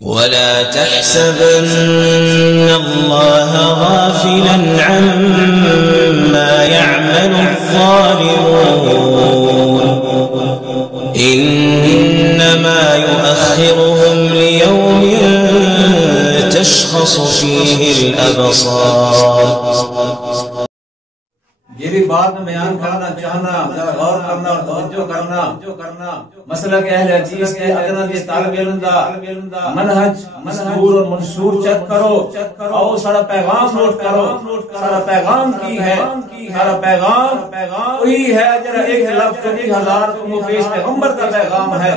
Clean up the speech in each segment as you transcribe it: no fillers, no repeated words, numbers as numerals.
ولا تحسبن الله غافلا عما يعمل الظالمون إنما يؤخرهم ليوم تشخص فيه الأبصار. یہ بھی بات میں بیان کرنا چاہنا، غور کرنا اور توجہ کرنا مسئلہ کہ اہل حدیث کے اگنا دی طالب علم دا منہج مذکور اور منشور چیک کرو اور سارا پیغام نوٹ کرو. سارا پیغام کی ہے؟ سارا پیغام وہی ہے جڑا ایک لفظ 20,000 کو پیش پیغمبر کا پیغام ہے.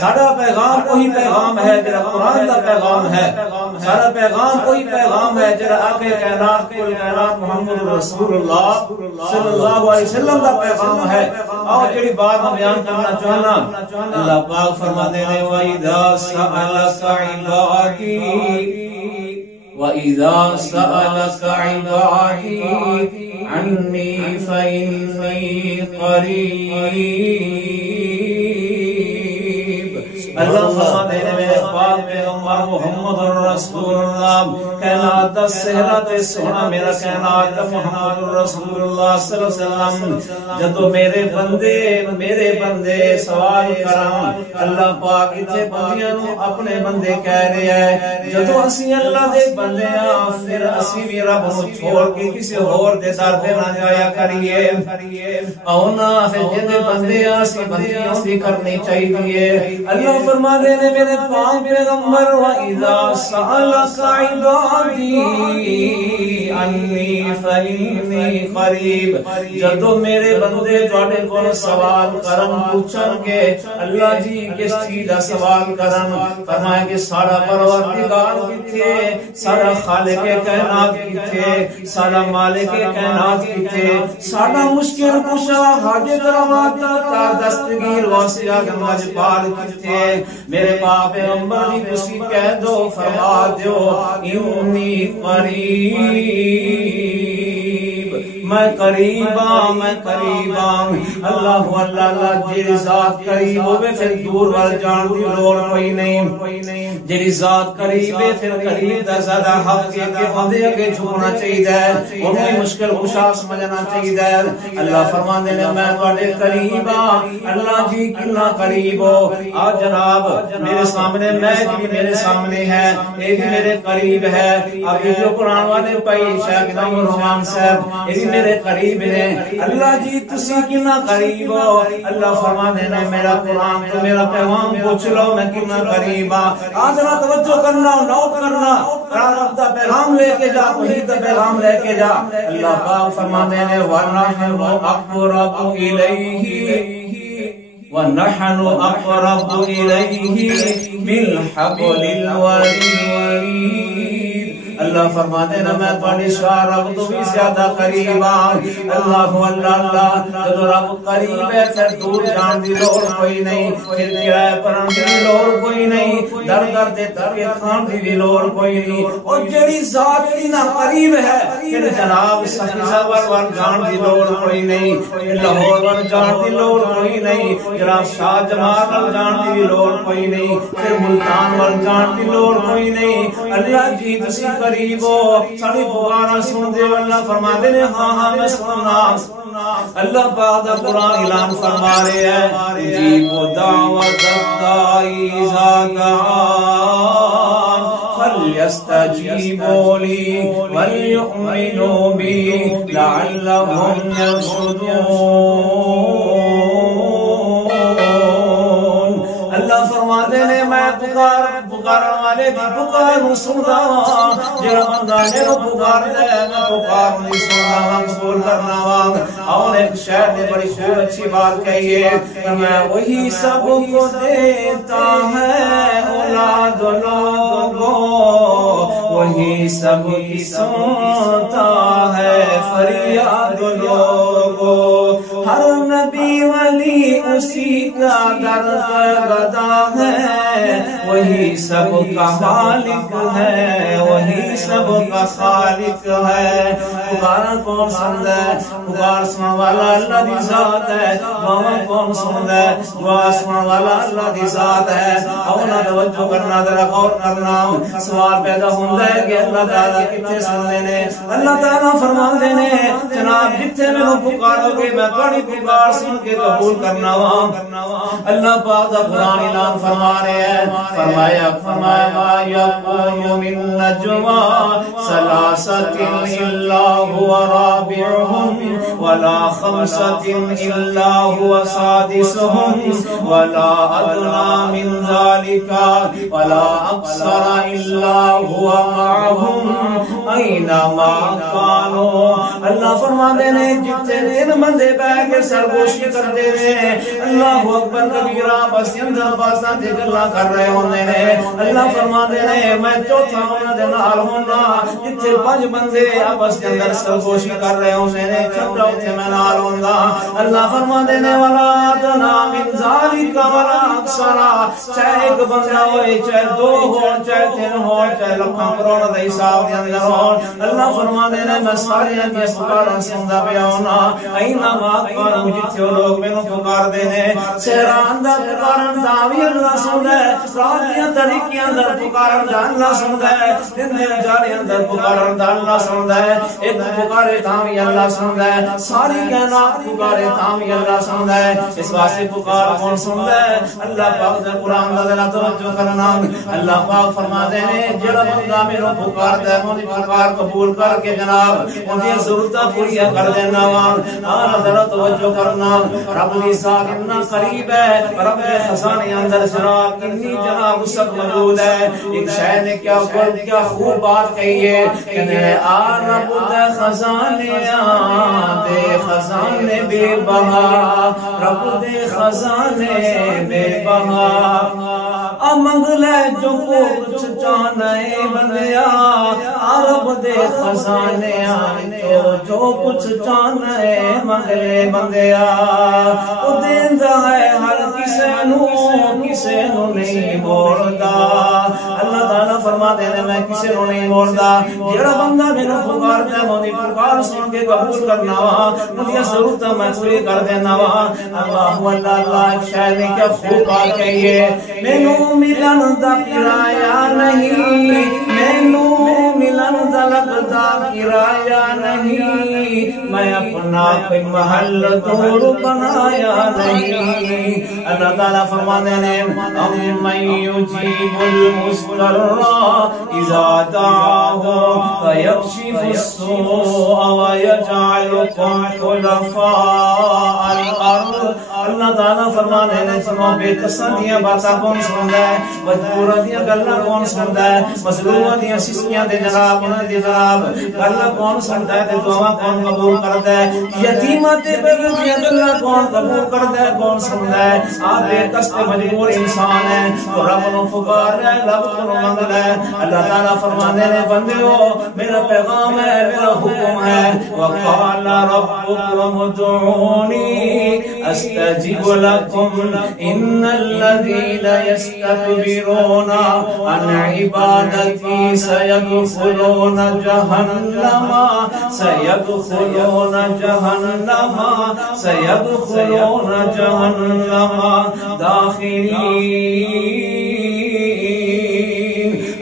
سارا پیغام وہی پیغام ہے جڑا قرآن کا پیغام ہے. سارا پیغام وہی پیغام ہے جڑا آخر کائنات کل کائنات محمد رسول اللہ صلی اللہ علیہ وسلم کا پیغام ہے. اور جڑی بات میں بیان کرنا چاہنا، اللہ پاک فرماتے ہیں وَإِذَا سَأَلَكَ عِبَادِي وَإِذَا سَأَلَكَ عِبَادِي عَنِّي فَإِنِّي قَرِيبٌ. اللہ فرماتے ہیں میرے پاک پیغمبر محمد رسول اللہ کائنات دا سہرا تے سونا میرا کائنات دا محمد رسول اللہ صلی اللہ علیہ وسلم جدو میرے بندے سوال کران اللہ پاک اتھے بندیاں نو اپنے بندے کہہ رہے ہیں جدو اسی اللہ دے بندے ہاں پھر اسی بھی رب نو چھوڑ کے کسی اور دے در دے نہ جایا کریے اونا پھر جن بندے ہاں اسی بندیاں بھی کرنی چاہیے. اللہ فرما دے نے میرے پاک پیغمبر وَإِذَا سَأَلَكَ عِبَادِي عَنِّي فَإِنِّي قَرِيبٌ. جدو میرے بندے تواڈے کول سوال کرن پوچھن گے اللہ جی کس چیز دا سوال کرن فرمایا کہ سارا پروردگار کتھے، سارا خالق کائنات کتھے، سارا مالک کائنات کتھے، سارا مشکل کشا حاجت روا تا دستگیر واسعہ مجبار کتھے. میرے پاک پیغمبر دی تسی کہہ دو فرما دیو انی قریب، میں قریباں اللہ اللہ جیری ذات قریب ہوئے پھر دور وال جان دی لوڑ کوئی نہیں. جیری ذات قریب ہے پھر قریب دا زیادہ حق کے بندے اگے جھکنا چاہیے، انہی مشکل خوشا سمجھنا چاہیے. اللہ فرماندے نے میں تواڈے قریب ہاں. اللہ جی کتنا قریب ہو. آج جناب میرے سامنے میں جی میرے سامنے ہے یہ بھی میرے قریب ہے. ابھی جو قرآن والے پائی شیخ نام الرحمان صاحب یہ بھی میرے قریب ہے. اللہ جی تسی کتنا قریب ہو. اللہ فرماندے نے میرا قرآن تو میرا پیغام پوچھ لو میں کتنا قریب ہاں. آج ذرا توجہ کرنا نوٹ کرنا قرآن دا پیغام لے کے جا وحی دا پیغام لے کے جا. اللہ پاک فرماندے نے وَنَحْنُ أَقْرَبُ إِلَيْهِ وَنَحْنُ أَقْرَبُ إِلَيْهِ مِنْ حَبْلِ الْوَرِيدِ. اللہ فرماتے نا میں تواڈی شاہ رب تو بھی زیادہ قریب ہاں. اللہ جدو رب قریب ہے پھر دور جان دی لوڑ کوئی نہیں، پھر کرائے پرن دی لوڑ کوئی نہیں، در در دے تکے کھان دی لوڑ کوئی نہیں. اور جڑی ذات دی نا قریب ہے پھر جناب صحیح ور جان دی لوڑ کوئی نہیں، پھر لاہور ور جان دی لوڑ کوئی نہیں، جناب شاہ جماعت ور جان دی لوڑ کوئی نہیں، پھر ملتان ور جان دی لوڑ کوئی نہیں. اللہ جی تسی قریب ہو ساری پکارا سن دے. اللہ فرما دے نے ہاں میں سننا. اللہ پاک دا قرآن اعلان فرما رہے ہیں جیب دعوت الداعی اذا دعان فلیستجیبوا لی ولیؤمنوا بی لعلہم یرشدون. اللہ فرما دے نے میں پکارن والے دی پکار سندا وا. جڑا بندہ میرے پکار دے میں پکار نہیں سندا وا قبول کرنا وا. اور ایک شاعر نے بڑی خوب اچھی بات کہی ہے کہ میں وہی سب کو دیتا ہے اولاد لوگوں، وہی سب کی سنتا ہے فریاد لوگوں. ہر نبی ولی اسی کا در گدا ہے، وہی سب کا مالک ہے، وہی سب کا خالق ہے۔ پکارا کون سندا ہے؟ پکار سنن والا اللہ دی ذات ہے۔ دعا کون سندا ہے؟ دعا سنن والا اللہ دی ذات ہے۔ اونا توجہ کرنا، ذرا غور کرنا۔ سوال پیدا ہوندا ہے کہ اللہ تعالیٰ کتنے سننے نے؟ اللہ تعالیٰ فرماندے نے جناب جتھے مینوں پکارو گے میں تہاڈی پکار سن کے قبول کرنا وا۔ اللہ پاک دا قرآن اعلان فرما رہے ہیں، فرمایا ما یقول من نجوا ثلاثۃ الا هو رابعهم ولا خمسة الا هو سادسهم ولا ادنى من ذلك ولا اکثر الا هو معهم اينما كانوا۔ اللہ فرماتے ہیں جتنے دن بندے بیٹھ کے سرگوشی کرتے ہیں اللہ اکبر کبیرہ بس اندر باساں تے گلاں کر رہے ہوندے نے، اللہ فرماتے ہیں میں چوتھا انہاں دے نال ہونا جتھے 5 بندے آپس دے اندر سرگوشی کر رہے ہوندے نے چھٹا اوتھے میں نال ہوندا۔ اللہ فرماتے ہیں ولا ادنى من ذلك ولا اکثر، چاہے ایک بندہ ہوئے چاہے 2 ہو چاہے 3 ہو چاہے لکھاں کروڑ دے حساب دے اندر ہو، اللہ فرماتے ہیں میں سارے دی پکاراں سندا پیا ہونا۔ اینما کانوا جتھے لوگ مینوں پکار دے نے، سہران دا پکارن دا وی اللہ سندا ہے، رات دیاں طریقیاں دا پکارن دا اللہ سندا ہے، دن دے جاریاں دا پکارن دا اللہ سندا ہے، ایک پکارے تاں وی اللہ سندا ہے، ساری کائنات پکارے تاں وی اللہ سندا ہے۔ اس واسطے پکار کون سندا ہے؟ اللہ پاک دا قرآن دا ذرا توجہ کرنا۔ اللہ پاک فرماتے ہیں جڑا بندہ میرے پکاردا ہے اونی پکار قبول کر کے جناب اونی ضرورتاں پوریاں کر دینا وا۔ آن ذرا توجہ کرنا، رب دی ذات اتنا قریب ہے، رب دے خزانے اندر جناب اتنی جناب سب موجود ہے۔ ایک شاعر نے کیا خوب بات کہی ہے کہ آ رب دے خزانے دے خزانے بے بہا، رب دے خزانے بے بہا، منگ لے جو کچھ چاہنا ہے بندیا، رب دے خزانے جو کچھ چاہنا ہے منگ لے بندیا، او دیندا ہے ہر کسے نو نہیں موڑدا۔ اللہ تعالیٰ فرماتے ہیں میں کسے نو نہیں موڑدا، جڑا بندہ مینوں پکاردا ہے اونی پکار سن کے قبول کرنا وا، اونی ضرورتاں میں پوری کر دینا وا۔ اللہ اللہ ایک شاعر نے کیا خوب بات کہی ہے، مینوں ملن دا کرایہ نہیں، مینوں ملن دا لگدا کرایہ نہیں، میں اپنا کوئی محل دور بنایا نہیں۔ اللہ تعالیٰ فرماتے ہیں امن یجیب المضطر اذا دعاہ فیکشف السوء ویجعلکم خلفاء الارض۔ اللہ تعالیٰ فرماتے ہیں فرما بے قصد دیاں باتاں کون سندا ہے، مجبوراں دیاں گلاں کون سندا ہے، مظلوماں دیاں سسکیاں تے جناب انہاں دی جناب گلاں کون سندا ہے تے دعاواں کون قبول کردا ہے، یتیماں تے بے دیاں گلاں کون قبول کردا ہے کون سندا ہے۔ آپ بے قصد مجبور انسان ہے تو رب نو پکار رہا ہے، رب کو منگ رہا ہے۔ اللہ تعالیٰ فرماتے ہیں بندیو میرا پیغام ہے، میرا حکم ہے، وقال ربکم ادعونی استجب لکم ان الذین یستکبرون عن عبادتی سیدخلون جہنم داخلین۔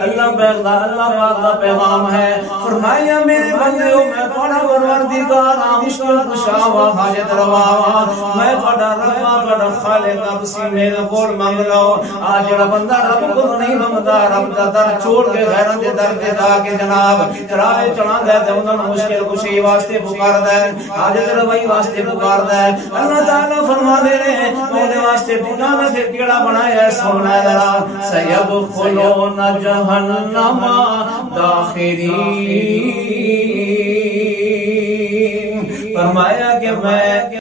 اللہ پاک دا پیغام ہے، فرمایا میرے بندیو میں تھوڑا پروردگار ہاں، مشکل کشا وا، حاجت روا وا، میں تھوڑا رب تھوڑا خالق اب سی میرے کول منگ لو۔ آج جڑا بندہ رب کو نہیں منگدا، رب دا در چھوڑ کے غیراں دے در تے جا کے جناب چراہے چڑھاندا ہے تے انہاں نوں مشکل کشی واسطے پکاردا ہے، حاجت روائی واسطے پکاردا ہے۔ اللہ تعالیٰ فرما دے رہے ہیں اودے واسطے ٹھکانہ پھر کیڑا بنایا ہے، سننا ذرا سیدخلون جہنم داخرین۔ فرمایا کہ میں